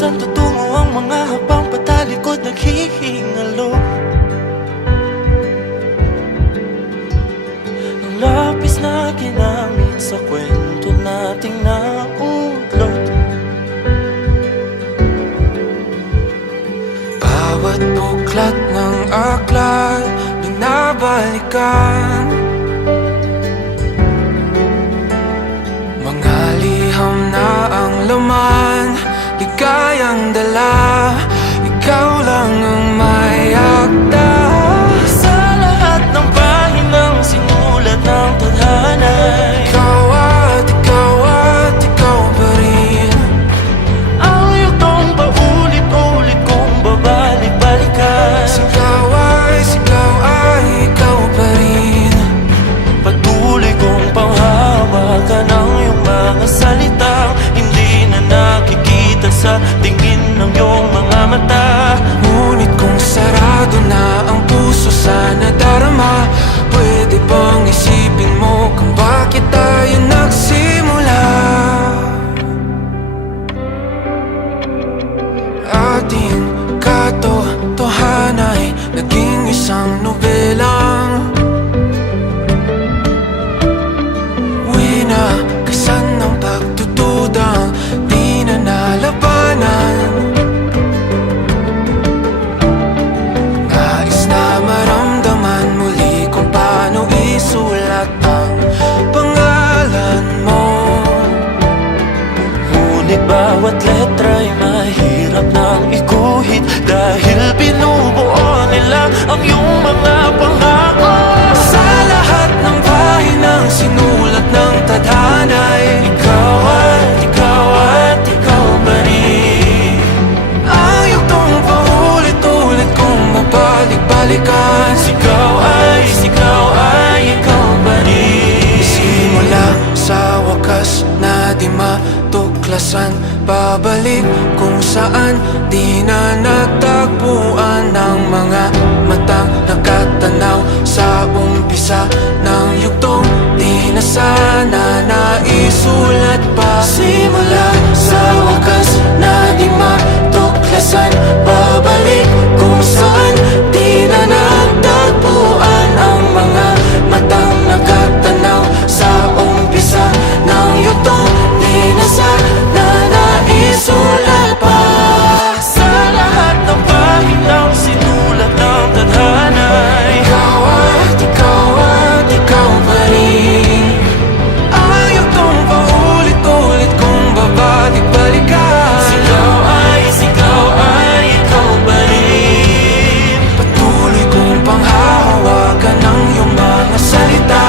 Saan tutungo ang mga habang patalikod naghihingalo? Ang lapis na ginamit sa kwento nating naulot. Bawat buklat ng aklat binabalikan, mga liham na ang laman, ligayang dala, ikaw lang ang may akda. Sa lahat ng pahinang sinulat ng tadhana, ikaw at ikaw pa rin. Ang yugtong paulit-ulit kong babalik-balikan. Sigaw ay ikaw pa rin. Patuloy kong panghawakan ang iyong mga salitang hindi na nakikita sa tingin ng iyong mga mata. Ngunit kung sarado na ang puso sa nadarama, pwede bang isipin mo kung bakit tayo nagsimula? Ating katotohanay naging isang nobelang winakasan ng pagtutudang di na nalabanan. Nais na maramdaman muli kung paano isulat ang pangalan mo. Ngunit bawat letra'y mahirap nang iguhit, dahil binubuo nila ang iyong mga pangako. Sa lahat ng pahinang sinulat ng tadhana'y ikaw at ikaw pa rin. Ang yugtong paulit-ulit kong mabalik-balikan. Sigaw ay ikaw pa rin. Simula sa wakas na di matuklasan, babalik kung saan di na nagtagpuan ng mga matang nakatanaw sa umpisa ng yugtong di na sana naisulat pa. Simula sa wakas na di matuklasan, babalik kung saan di na nagtagpuan ang mga matang nakatanaw sa umpisa ng yugtong di na sana naisulat pa. Sa lahat ng pahinang sinulat ng tadhana, ikaw at ikaw pa rin. Ang yugtong paulit-ulit kong babalik-balikan. Sigaw ay ikaw pa rin. Patuloy kong panghahawakan ang iyong mga salita,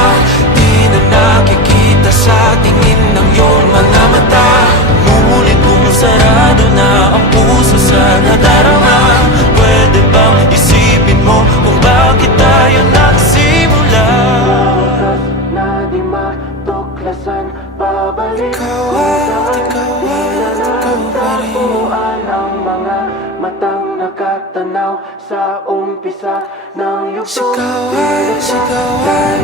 di na nakikita sa tingin ng iyong mga mata. Ngunit kung sarado na ang puso sa nadarama, pwede bang isipin mo kung bakit tayo nagsimula? Na di matuklasan, babalik ikaw pa rin. Ang mga matang nakatanaw sa umpisa ng yugtong. Sigaw ay